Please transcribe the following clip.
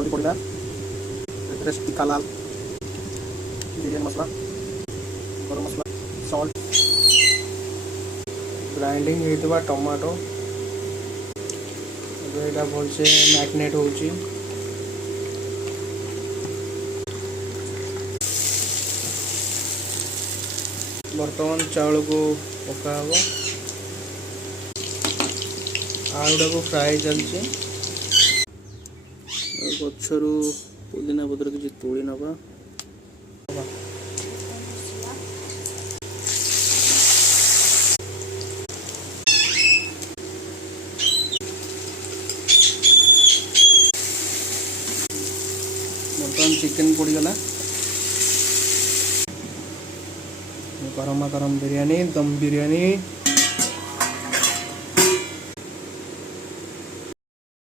हल्दी पड़ा टिक्का लाल बिरयानी मसला गरम मसला सॉल्ट ग्राइंडिंग होता टमाटो यहाँ भलसे मैरिनेट होची बर्तमान चाउल को पका हम आलुटा को फ्राए चलती गचरू पुदीना पत्र किसी तोड़ी नवा बर्तमान चिकेन पड़गला गरम गरम बिरयानी दम बिरयानी